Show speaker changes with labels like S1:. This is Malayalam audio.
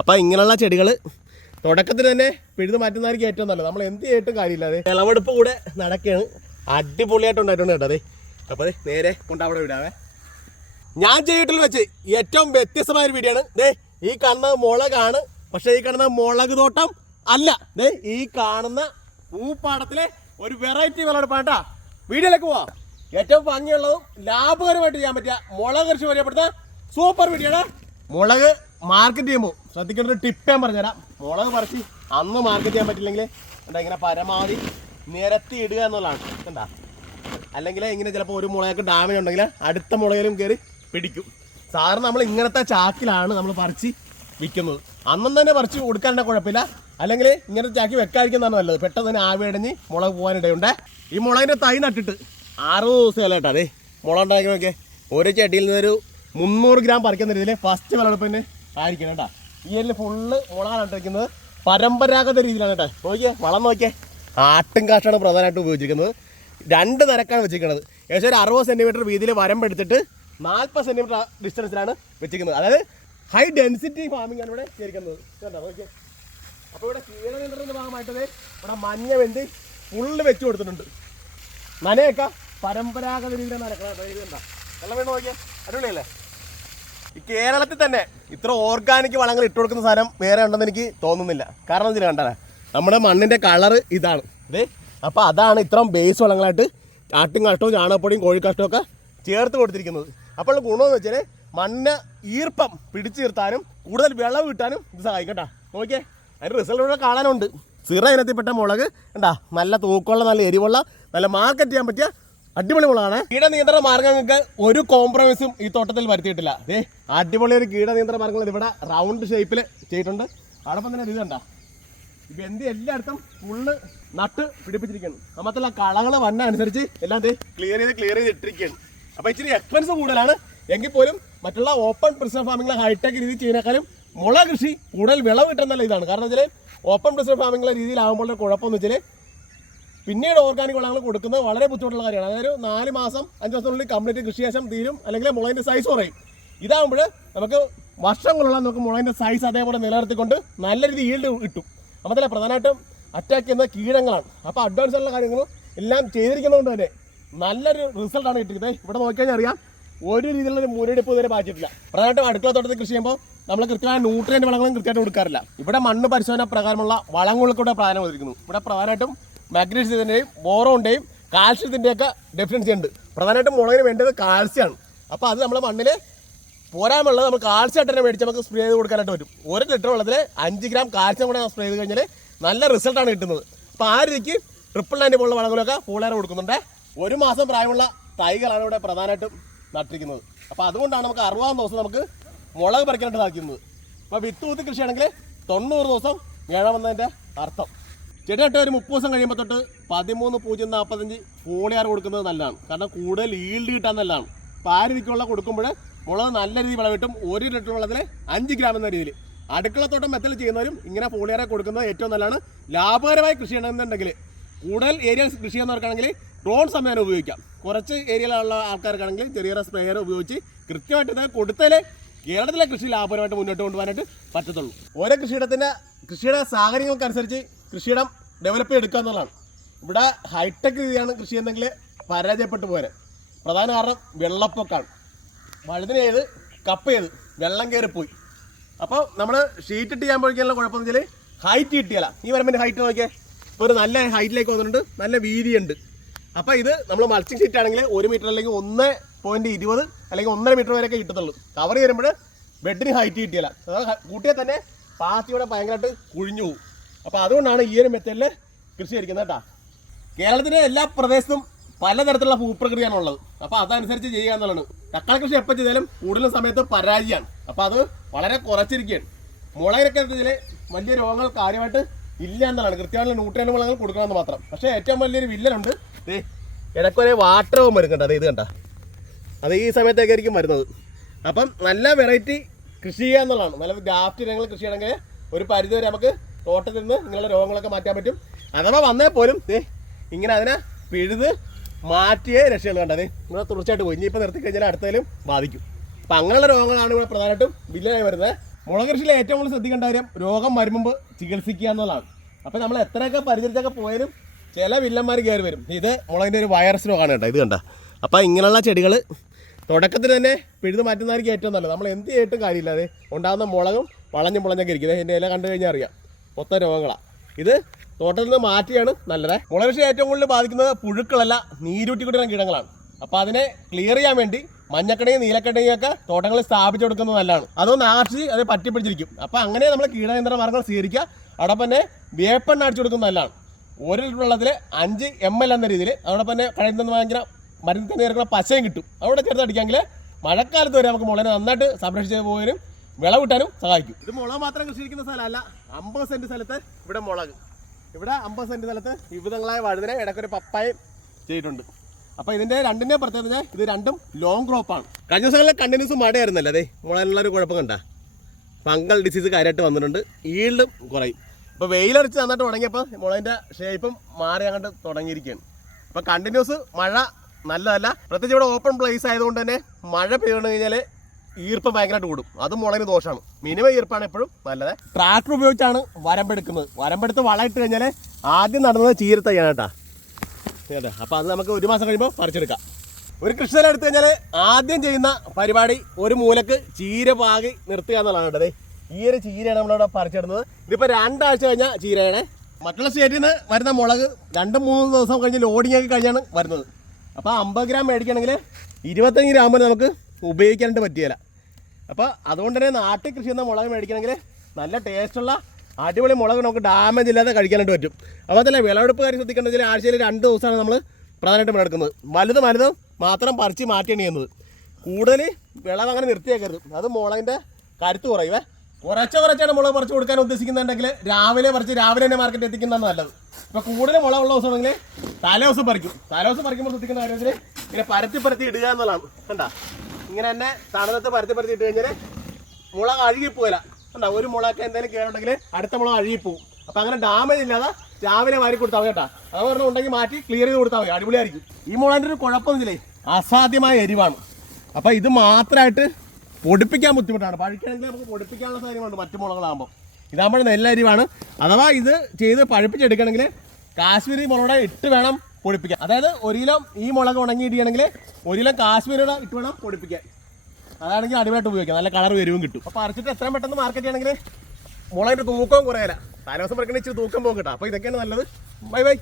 S1: അപ്പോൾ ഇങ്ങനെയുള്ള ചെടികൾ തുടക്കത്തിൽ തന്നെ പിഴുത് മാറ്റുന്നതായിരിക്കും ഏറ്റവും നല്ലത്. നമ്മൾ എന്ത് ചെയ്തിട്ടും കാര്യമില്ല. അതെ വിളവെടുപ്പ് കൂടെ നടക്കുകയാണ്. അടിപൊളിയായിട്ട് ഉണ്ടായിട്ടുണ്ട് കേട്ടോ അതെ. അപ്പോൾ അതെ നേരെ കൊണ്ട് അവിടെ വിടാവേ. ഞാൻ ചെയ്തിട്ടിൽ വെച്ച് ഏറ്റവും വ്യത്യസ്തമായ ഒരു വീഡിയോ ആണ്. ദേ ഈ കാണുന്ന മുളകാണ്. പക്ഷേ ഈ കാണുന്ന മുളക് തോട്ടം അല്ല. ദേ ഈ കാണുന്ന പൂപ്പാടത്തിലെ ഒരു വെറൈറ്റി വിളവെടുപ്പാണ് കേട്ടോ. വീഡിയോയിലേക്ക് പോവാം. ഏറ്റവും ഭംഗിയുള്ളതും ലാഭകരമായിട്ട് ചെയ്യാൻ പറ്റിയ മുളക് കൃഷി പരിചയപ്പെടുന്ന സൂപ്പർ വീഡിയോ ആണ്. മുളക് മാർക്കറ്റ് ചെയ്യുമ്പോൾ ശ്രദ്ധിക്കേണ്ട ഒരു ടിപ്പ് ഞാൻ പറഞ്ഞുതരാം. മുളക് പറിച്ച് അന്ന് മാർക്കറ്റ് ചെയ്യാൻ പറ്റില്ലെങ്കിൽ എന്താ ഇങ്ങനെ പരമാവധി നിരത്തി ഇടുക എന്നുള്ളതാണ്. കണ്ടാ? അല്ലെങ്കിൽ ഇങ്ങനെ ചിലപ്പോൾ ഒരു മുളകൊക്കെ ഡാമേജ് ഉണ്ടെങ്കിൽ അടുത്ത മുളകിലും കയറി പിടിക്കും. സാധാരണ നമ്മൾ ഇങ്ങനത്തെ ചാക്കിലാണ് നമ്മൾ പറിച്ച് വിൽക്കുന്നത്. അന്നും തന്നെ പറിച്ച് കൊടുക്കാനുള്ള കുഴപ്പമില്ല. അല്ലെങ്കിൽ ഇങ്ങനത്തെ ചാക്കി വെക്കാതിരിക്കുന്നതാണ് നല്ലത്. പെട്ടെന്ന് തന്നെ ആവിയടഞ്ഞ് മുളക് പോകാനിടയുണ്ട് ഈ മുളകിന്റെ തൈ നട്ടിട്ട് ആറ് ദിവസം അല്ലേട്ടാ അതെ മുളക് ഉണ്ടാക്കി നോക്കിയേ ഒരു ചെടിയിൽ നിന്നൊരു മുന്നൂറ് ഗ്രാം പറിക്കുന്ന രീതിയിൽ ഫസ്റ്റ് വിളവെടുപ്പിന് ആയിരിക്കണം കേട്ടോ. ഈ എല്ലാം ഫുള്ള് മുളകാണ് പരമ്പരാഗത രീതിയിലാണ് കേട്ടോ. നോക്കിയേ വളം നോക്കിയേ. ആട്ടും കാഷ്ടാണ് പ്രധാനമായിട്ട് ഉപയോഗിച്ചിരിക്കുന്നത്. രണ്ട് നിരക്കാണ് വെച്ചിരിക്കുന്നത്. ഏകദേശം ഒരു അറുപത് സെന്റിമീറ്റർ വീതിയിൽ വരമ്പെടുത്തിട്ട് നാൽപ്പത് സെന്റിമീറ്റർ ഡിസ്റ്റൻസിലാണ് വെച്ചിരിക്കുന്നത്. അതായത് ഹൈ ഡെൻസിറ്റി ഫാമിംഗ് ആണ് ഇവിടെ ചെയ്തിരിക്കുന്നത്. കേട്ടോ നോക്കിയേ. അപ്പോൾ ഇവിടെ കീഴനിയന്ത്രണത്തിന്റെ ഭാഗമായിട്ട് ഇവിടെ മഞ്ഞ വെന്തി ഫുള്ള് വെച്ച് കൊടുത്തിട്ടുണ്ട്. നനയൊക്കെ പരമ്പരാഗത രീതിയിലാണ് നടക്കുന്നത് വെള്ളം വേണം നോക്കിയാൽ അടിപൊളിയല്ലേ? കേരളത്തിൽ തന്നെ ഇത്ര ഓർഗാനിക് വളങ്ങൾ ഇട്ട് കൊടുക്കുന്ന സാധനം വേറെ ഉണ്ടെന്ന് എനിക്ക് തോന്നുന്നില്ല. കാരണം എന്തിനാ കണ്ടാ നമ്മുടെ മണ്ണിന്റെ കളർ ഇതാണ്. അതെ അപ്പോൾ അതാണ് ഇത്രയും ബേസ് വളങ്ങളായിട്ട് ആട്ടും കാഷ്ടവും ചാണകപ്പൊടിയും കോഴിക്കാഷ്ടവും ഒക്കെ ചേർത്ത് കൊടുത്തിരിക്കുന്നത്. അപ്പോൾ ഗുണമെന്ന് വെച്ചാൽ മണ്ണ് ഈർപ്പം പിടിച്ചു നിർത്താനും കൂടുതൽ വിളവ് കിട്ടാനും ഇത് സഹായിക്കും കേട്ടോ നോക്കിയേ റിസൾട്ട് ഇവിടെ കാണാനുണ്ട്. സിറ ഇനത്തിൽപ്പെട്ട മുളക് ഉണ്ടാ നല്ല തൂക്കമുള്ള നല്ല എരിവുള്ള നല്ല മാർക്കറ്റ് ചെയ്യാൻ പറ്റിയ അടിപൊളി മുളകാണ് കീട നിയന്ത്രണ മാർഗങ്ങൾക്ക് ഒരു കോംപ്രമൈസും ഈ തോട്ടത്തിൽ വരുത്തിയിട്ടില്ല. ദേ അടിപൊളി ഒരു കീട നിയന്ത്രണ മാർഗങ്ങൾ ഇവിടെ റൗണ്ട് ഷേപ്പിൽ ചെയ്തിട്ടുണ്ട്. അവിടെ തന്നെ ഇത് കണ്ട. ഇപ്പൊ എന്ത് എല്ലായിടത്തും ഫുള്ള് നട്ട് പിടിപ്പിച്ചിരിക്കുന്നു. നമ്മത്തുള്ള കളകൾ വന്ന അനുസരിച്ച് എല്ലാം ക്ലിയർ ചെയ്ത് ക്ലിയർ ചെയ്ത് ഇട്ടിരിക്കുകയാണ്. അപ്പൊ ഇച്ചിരി എക്സ്പെൻസ് കൂടുതലാണ്. എങ്കിൽ പോലും മറ്റുള്ള ഓപ്പൺ പ്രിസർവ് ഫാമിംഗിലെ ഹൈടെക് രീതി ചെയ്യുന്നേക്കാളും മുള കൃഷി കൂടുതൽ വിളവ് കിട്ടുന്ന ഇതാണ്. കാരണം വെച്ചാൽ ഓപ്പൺ പ്രിസർവ് ഫാമിംഗിലെ രീതിയിലാകുമ്പോൾ കുഴപ്പമെന്ന് വെച്ചാൽ പിന്നീട് ഓർഗാനിക് വളങ്ങൾ കൊടുക്കുന്നത് വളരെ ബുദ്ധിമുട്ടുള്ള കാര്യമാണ്. അതായത് നാല് മാസം അഞ്ച് മാസത്തിനുള്ളിൽ കംപ്ലീറ്റ് കൃഷിശേഷം തീരും അല്ലെങ്കിൽ മുളകിന്റെ സൈസ് കുറയും. ഇതാകുമ്പോൾ നമുക്ക് വർഷങ്ങളുള്ള നമുക്ക് മുളകിന്റെ സൈസ് അതേപോലെ നിലനിർത്തിക്കൊണ്ട് നല്ല രീതിയിൽ ഈൽഡ് കിട്ടും. അപ്പോൾ തന്നെ പ്രധാനമായിട്ടും അറ്റാക്ക് ചെയ്യുന്ന കീടങ്ങളാണ്. അപ്പോൾ അഡ്വാൻസ് ഉള്ള കാര്യങ്ങളും എല്ലാം ചെയ്തിരിക്കുന്നതുകൊണ്ട് തന്നെ നല്ലൊരു റിസൾട്ടാണ് കിട്ടിയത് ഇവിടെ നോക്കിക്കഴിഞ്ഞാൽ അറിയാം ഒരു രീതിയിലുള്ള ഒരു മുരടിപ്പ് ഇതുവരെ ബാധിച്ചിട്ടില്ല. പ്രധാനമായിട്ടും അടുക്കള തോട്ടത്തിൽ കൃഷി ചെയ്യുമ്പോൾ നമ്മൾ കൃത്യമായ ന്യൂട്രിയന്റ് വളങ്ങളും കൃത്യമായിട്ട് കൊടുക്കാറില്ല. ഇവിടെ മണ്ണ് പരിശോധന പ്രകാരമുള്ള വളങ്ങൾക്കൂടെ പ്രാധാന്യം കൊടുത്തിരിക്കുന്നു ഇവിടെ പ്രധാനമായിട്ടും മാഗ്നീഷ്യത്തിന്റെയും ബോറോണിന്റെയും കാൽഷ്യത്തിന്റെയൊക്കെ ഡെഫിനൻസി ഉണ്ട്. പ്രധാനമായിട്ടും മുളകിന് വേണ്ടത് കാൽസ്യമാണ്. അപ്പോൾ അത് നമ്മുടെ മണ്ണിൽ പോരാമുള്ളത് നമ്മൾ കാൽസ്യം തന്നെ മേടിച്ച് നമുക്ക് സ്പ്രേ ചെയ്ത് കൊടുക്കാനായിട്ട് പറ്റും. ഒരു ലിറ്റർ വെള്ളത്തിൽ അഞ്ച് ഗ്രാം കാൽസ്യം കൂടെ സ്പ്രേ ചെയ്ത് കഴിഞ്ഞാൽ നല്ല റിസൾട്ടാണ് കിട്ടുന്നത്. അപ്പോൾ ആ രീതിക്ക് ട്രിപ്പിൾ നയന്റെ പോലുള്ള വളങ്ങളൊക്കെ പൂളേറെ കൊടുക്കുന്നുണ്ട്. ഒരു മാസം പ്രായമുള്ള തൈകളാണ് ഇവിടെ പ്രധാനമായിട്ടും നട്ടിരിക്കുന്നത്. അപ്പോൾ അതുകൊണ്ടാണ് നമുക്ക് അറുപതാം ദിവസം നമുക്ക് മുളക് പറിക്കാനായിട്ട് സാധിക്കുന്നത്. അപ്പോൾ വിത്ത് ഊത്തി കൃഷിയാണെങ്കിൽ തൊണ്ണൂറ് ദിവസം വേണമെന്നതിന്റെ അർത്ഥം. ചെടി നട്ട് ഒരു മുപ്പത് ദിവസം കഴിയുമ്പോൾ തൊട്ട് പതിമൂന്ന് പൂജ്യം നാൽപ്പത്തഞ്ച് ഫോളിയാർ കൊടുക്കുന്നത് നല്ലതാണ്. കാരണം കൂടുതൽ ഈൽഡ് കിട്ടാൻ നല്ലതാണ്. അപ്പോൾ ആ കൊടുക്കുമ്പോൾ മുളക് നല്ല രീതിയിൽ വിളവിട്ടും ഒരു ലിറ്റർ വെള്ളത്തിൽ അഞ്ച് ഗ്രാം എന്ന രീതിയിൽ. അടുക്കളത്തോട്ടം മെത്തൽ ചെയ്യുന്നവരും ഇങ്ങനെ ഫോളിയാറെ കൊടുക്കുന്നത് ഏറ്റവും നല്ലതാണ്. ലാഭകരമായി കൃഷി ചെയ്യണമെന്നുണ്ടെങ്കിൽ കൂടുതൽ ഏരിയ കൃഷി ചെയ്യുന്നവർക്കാണെങ്കിൽ ഡ്രോൺ സംവിധാനം ഉപയോഗിക്കാം. കുറച്ച് ഏരിയയിലുള്ള ആൾക്കാർക്കാണെങ്കിൽ ചെറിയ സ്പ്രേയർ ഉപയോഗിച്ച് കൃത്യമായിട്ട് ഇത് കേരളത്തിലെ കൃഷി ലാഭകരമായിട്ട് മുന്നോട്ട് കൊണ്ടുപോകാനായിട്ട് പറ്റത്തുള്ളൂ. ഓരോ കൃഷിയിടത്തിന്റെ കൃഷിയുടെ സാഹചര്യങ്ങൾക്കനുസരിച്ച് കൃഷിയിടം ഡെവലപ്പ് ചെയ്തെടുക്കുക എന്നുള്ളതാണ്. ഇവിടെ ഹൈടെക് രീതിയാണ് കൃഷി ചെയ്യുന്നതെങ്കിൽ പരാജയപ്പെട്ടു പോരെ. പ്രധാന കാരണം വെള്ളപ്പൊക്കാണ്. മഴതിന് ചെയ്ത് കപ്പ് ചെയ്ത് വെള്ളം കയറിപ്പോയി. അപ്പോൾ നമ്മൾ ഷീറ്റ് ഇട്ട് ചെയ്യാൻ പോയിക്കാനുള്ള കുഴപ്പമെന്ന് വെച്ചാൽ ഹൈറ്റ് കിട്ടിയല്ല. ഈ വരുമ്പോൾ ഹൈറ്റ് നോക്കിയേ. ഒരു നല്ല ഹൈറ്റിലേക്ക് വന്നിട്ടുണ്ട്. നല്ല വീതിയുണ്ട്. അപ്പോൾ ഇത് നമ്മൾ മൾച്ചിങ് ഷീറ്റ് ആണെങ്കിൽ ഒരു മീറ്റർ അല്ലെങ്കിൽ ഒന്ന് പോയിന്റ് ഇരുപത് അല്ലെങ്കിൽ ഒന്നര മീറ്റർ വരെയൊക്കെ കിട്ടത്തുള്ളൂ. കവർ ചെയ്യുമ്പോൾ ബെഡിന് ഹൈറ്റ് കിട്ടിയല്ല. കൂട്ടിയാൽ തന്നെ പാത്തിയുടെ ഭയങ്കരമായിട്ട് കുഴിഞ്ഞു പോകും. അപ്പോൾ അതുകൊണ്ടാണ് ഈ ഒരു മെത്തേഡിൽ കൃഷി ചെയ്യുന്നത് കേട്ടോ. കേരളത്തിലെ എല്ലാ പ്രദേശത്തും പലതരത്തിലുള്ള ഭൂപ്രകൃതിയാണ് ഉള്ളത്. അപ്പോൾ അതനുസരിച്ച് ചെയ്യുക എന്നുള്ളതാണ്. തക്കാളി കൃഷി എപ്പോൾ ചെയ്താലും കൂടുതൽ സമയത്ത് പരാജയമാണ് അപ്പോൾ അത് വളരെ കുറച്ചിരിക്കുകയാണ്. മുളകിനൊക്കെ ഇതിൽ വലിയ രോഗങ്ങൾ കാര്യമായിട്ട് ഇല്ല എന്നുള്ളതാണ്. കൃത്യമായിട്ടുള്ള ന്യൂട്രിയൻ വളങ്ങൾ കൊടുക്കണമെന്ന് മാത്രം. പക്ഷേ ഏറ്റവും വലിയൊരു വില്ലനുണ്ട് ദേ ഇടയ്ക്കൊരു ഹോം വരുന്നുണ്ട് അത് ഇത് കണ്ട? അത് ഈ സമയത്തേക്കായിരിക്കും വരുന്നത്. അപ്പം നല്ല വെറൈറ്റി കൃഷി ചെയ്യുക എന്നുള്ളതാണ്. നല്ല ഗ്രാഫ്റ്റ് ഇനങ്ങൾ കൃഷി ചെയ്യണമെങ്കിൽ ഒരു പരിധി വരെ നമുക്ക് തോട്ടത്തിൽ നിന്ന് നിങ്ങളുടെ രോഗങ്ങളൊക്കെ മാറ്റാൻ പറ്റും. അഥവാ വന്നേ പോലും ഇങ്ങനെ അതിനെ പിഴുത് മാറ്റിയേ രക്ഷകൾ കണ്ടത് ഇവിടെ തുടർച്ചയായിട്ട് പോയി. ഇനിയിപ്പോൾ നിർത്തി കഴിഞ്ഞാൽ അടുത്തതിലും ബാധിക്കും. അപ്പം അങ്ങനെയുള്ള രോഗങ്ങളാണ് ഇവിടെ പ്രധാനമായിട്ടും വില്ലനായി വരുന്നത്. മുളക് ഏറ്റവും കൂടുതൽ ശ്രദ്ധിക്കേണ്ട കാര്യം രോഗം വരുമ്പോൾ ചികിത്സിക്കുക എന്നുള്ളതാണ്. അപ്പോൾ നമ്മൾ എത്രയൊക്കെ പരിചരിച്ചൊക്കെ പോയാലും ചില വില്ലന്മാർ കയറി വരും. ഇത് മുളകിന്റെ ഒരു വൈറസ് രോഗമാണ് കേട്ടോ ഇത് കണ്ട? അപ്പോൾ ഇങ്ങനെയുള്ള ചെടികൾ തുടക്കത്തിൽ തന്നെ പിഴുത് മാറ്റുന്നതായിരിക്കും ഏറ്റവും നല്ലത്. നമ്മൾ എന്ത് ചെയ്തിട്ടും കാര്യമില്ലാതെ ഉണ്ടാകുന്ന മുളകും വളഞ്ഞ് മുളഞ്ഞൊക്കെ ഇരിക്കുന്നത് എന്റെ ഇല കണ്ടു കഴിഞ്ഞാൽ അറിയാം. മൊത്തം രോഗങ്ങളാണ് ഇത് തോട്ടത്തിൽ നിന്ന് മാറ്റിയാണ് നല്ലത്. മുളകൃഷി ഏറ്റവും കൂടുതൽ ബാധിക്കുന്നത് പുഴുക്കളല്ല നീരൂറ്റി കുടിക്കുന്ന കീടങ്ങളാണ്. അപ്പോൾ അതിനെ ക്ലിയർ ചെയ്യാൻ വേണ്ടി മഞ്ഞക്കടയും നീലക്കടയും ഒക്കെ തോട്ടങ്ങളിൽ സ്ഥാപിച്ചു കൊടുക്കുന്നത് നല്ലതാണ്. അതൊന്ന് ആർച്ച് അത് പറ്റിപ്പിടിച്ചിരിക്കും. അപ്പോൾ അങ്ങനെ നമ്മൾ കീടനിയന്ത്രണ മാർഗങ്ങൾ സ്വീകരിക്കുക. അവിടെ തന്നെ വേപ്പെണ്ണ അടിച്ചു കൊടുക്കുന്നത് നല്ലതാണ്. ഒരു ലിറ്റർ വെള്ളത്തിൽ അഞ്ച് എം എൽ എന്ന രീതിയിൽ അവിടെ തന്നെ കടയിൽ നിന്ന് വാങ്ങിക്കുന്ന മരുന്നിൽ തന്നെ ഇറക്കുന്ന പശയും കിട്ടും. അവിടെ ചേർത്ത് അടിക്കാമെങ്കിൽ മഴക്കാലത്ത് വരെ നമുക്ക് മുളനെ നന്നായിട്ട് സംരക്ഷിച്ച് പോകാനും വിളവിട്ടാനും സഹായിക്കും. ഇത് മുളക് മാത്രം കൃഷി ചെയ്യുന്ന സ്ഥലമല്ല. അമ്പത് സെന്റ് സ്ഥലത്ത് ഇവിടെ മുളക്. ഇവിടെ അമ്പത് സെന്റ് സ്ഥലത്ത് വിവിധങ്ങളായ വഴുതന ഇടയ്ക്കൊരു പപ്പായം ചെയ്തിട്ടുണ്ട്. അപ്പോൾ ഇതിന്റെ രണ്ടിന്റെ പ്രത്യേകത ഇത് രണ്ടും ലോങ് ആണ്. കഴിഞ്ഞ ദിവസങ്ങളിൽ കണ്ടിന്യൂസ് മഴയായിരുന്നല്ലോ അതെ മുളകിനുള്ള ഒരു കുഴപ്പം കണ്ട. ഫംഗൽ ഡിസീസ് കാര്യമായിട്ട് വന്നിട്ടുണ്ട്. ഈൽഡും കുറയും. ഇപ്പോൾ വെയിലടിച്ച് നന്നായിട്ട് തുടങ്ങിയപ്പോൾ മുളകിന്റെ ഷേപ്പും മാറി അങ്ങോട്ട് തുടങ്ങിയിരിക്കുകയാണ്. അപ്പോൾ കണ്ടിന്യൂസ് മഴ നല്ലതല്ല. പ്രത്യേകിച്ച് ഇവിടെ ഓപ്പൺ പ്ലേസ് ആയതുകൊണ്ട് തന്നെ മഴ പെയ്തു കഴിഞ്ഞാൽ ഈർപ്പം ഭയങ്കരമായിട്ട് കൂടും. അത് മുളകിന് ദോഷമാണ്. മിനിമം ഈർപ്പാണ് എപ്പോഴും നല്ലത്. ട്രാക്ടർ ഉപയോഗിച്ചാണ് വരമ്പെടുക്കുന്നത്. വരമ്പെടുത്ത് വളമിട്ട് കഴിഞ്ഞാൽ ആദ്യം നടന്നത് ചീരത്തയ്യാണ് കേട്ടോ. കേട്ടോ അപ്പോൾ അത് നമുക്ക് ഒരു മാസം കഴിയുമ്പോൾ പറിച്ചെടുക്കാം. ഒരു കൃഷിസ്ഥലം എടുത്തു കഴിഞ്ഞാൽ ആദ്യം ചെയ്യുന്ന പരിപാടി ഒരു മൂലക്ക് ചീര പാകി നിർത്തുക എന്നുള്ളതാണ് കേട്ടത് ഈ ഒരു ചീരയാണ് നമ്മളിവിടെ പറിച്ചിടുന്നത് ഇതിപ്പോൾ രണ്ടാഴ്ച കഴിഞ്ഞാൽ ചീരയാണ്. മറ്റുള്ള സ്റ്റേറ്റിൽ നിന്ന് വരുന്ന മുളക് രണ്ട് മൂന്ന് ദിവസം കഴിഞ്ഞ് ലോഡിംഗ് ഒക്കെ കഴിഞ്ഞാണ് വരുന്നത്. അപ്പോൾ അമ്പത് ഗ്രാം മേടിക്കണമെങ്കിൽ ഇരുപത്തഞ്ച് ഗ്രാം വരെ നമുക്ക് ഉപയോഗിക്കാനായിട്ട് പറ്റിയല്ല അപ്പോൾ അതുകൊണ്ട് തന്നെ നാട്ടിൽ കൃഷി ചെയ്യുന്ന മുളക് മേടിക്കണമെങ്കിൽ നല്ല ടേസ്റ്റുള്ള അടിപൊളി മുളക് നമുക്ക് ഡാമേജ് ഇല്ലാതെ കഴിക്കാനായിട്ട് പറ്റും. അപ്പോൾ തന്നെ വിളവെടുപ്പ് കാര്യം ശ്രദ്ധിക്കേണ്ടത്? വെച്ചാൽ ആഴ്ചയിൽ രണ്ട് ദിവസമാണ് നമ്മൾ പ്രധാനമായിട്ടും വിളവെടുക്കുന്നത് വലുത് വലുത് മാത്രം പറിച്ച് മാറ്റിയാണ് ചെയ്യുന്നത്. കൂടുതൽ വിളവ് അങ്ങനെ നിർത്തിയേക്കരുത്. അത് മുളകിന്റെ കരുത്ത് കുറയുവേ കുറച്ച് കുറച്ചാണ് മുളക് പറിച്ച് കൊടുക്കാൻ ഉദ്ദേശിക്കുന്നുണ്ടെങ്കിൽ രാവിലെ പറിച്ച് രാവിലെ തന്നെ മാർക്കറ്റ് എത്തിക്കുന്നതാണ് നല്ലത്. ഇപ്പോൾ കൂടുതൽ മുളകുള്ള ദിവസമാണെങ്കിൽ തലേ ദിവസം പറിക്കും. തലേ ദിവസം പറിക്കുമ്പോൾ ശ്രദ്ധിക്കുന്ന കാര്യത്തിൽ ഇങ്ങനെ പരത്തി പരത്തി ഇടുക എന്നുള്ളതാണ്. കണ്ട? ഇങ്ങനെ തന്നെ തണലത്ത് പരത്തി പരത്തി ഇട്ട് കഴിഞ്ഞാൽ മുളക് അഴുകിപ്പോയില്ല കണ്ടോ? ഒരു മുളകൊക്കെ എന്തെങ്കിലും കേടുണ്ടെങ്കിൽ അടുത്ത മുളക് അഴുകിപ്പോവും. അപ്പം അങ്ങനെ ഡാമേജ് ഇല്ലാതെ രാവിലെ വാരി കൊടുത്താൽ കേട്ടാ. അത് പറഞ്ഞു ഉണ്ടെങ്കിൽ മാറ്റി ക്ലിയർ ചെയ്ത് കൊടുത്താൽ മതി. അടിപൊളിയായിരിക്കും. ഈ മുളകിന്റെ ഒരു കുഴപ്പമൊന്നുമില്ലേ? അസാധ്യമായ എരിവാണ്. അപ്പം ഇത് മാത്രമായിട്ട് പൊടിപ്പിക്കാൻ ബുദ്ധിമുട്ടാണ്. പഴുക്കണമെങ്കിൽ നമുക്ക് പൊടിപ്പിക്കാനുള്ള കാര്യമുണ്ട് മറ്റു മുളകളാകുമ്പോൾ ഇതാകുമ്പോൾ നെല്ലരിവാണ് അഥവാ ഇത് ചെയ്ത് പഴുപ്പിച്ചെടുക്കണമെങ്കിൽ കാശ്മീരി മുളയുടെ ഇട്ട് വേണം പൊടിപ്പിക്കാൻ അതായത് ഒരിലം ഈ മുളക് ഉണങ്ങി ഒരു കിലോ കാശ്മീരിയുടെ ഇട്ട് വേണം പൊടിപ്പിക്കാൻ. അതാണെങ്കിൽ അടിപൊളിയായിട്ട് ഉപയോഗിക്കാം. നല്ല കളർ വരുവും കിട്ടും. അപ്പോൾ പറിച്ചിട്ട് എത്രയും പെട്ടെന്ന് മാർക്കറ്റ് ചെയ്യണമെങ്കിൽ മുളകിന്റെ തൂക്കവും കുറയല. പറിക്കണ ഇച്ചിരി തൂക്കം പോകും കേട്ടോ. അപ്പോൾ ഇതൊക്കെയാണ് നല്ലത്. Bye bye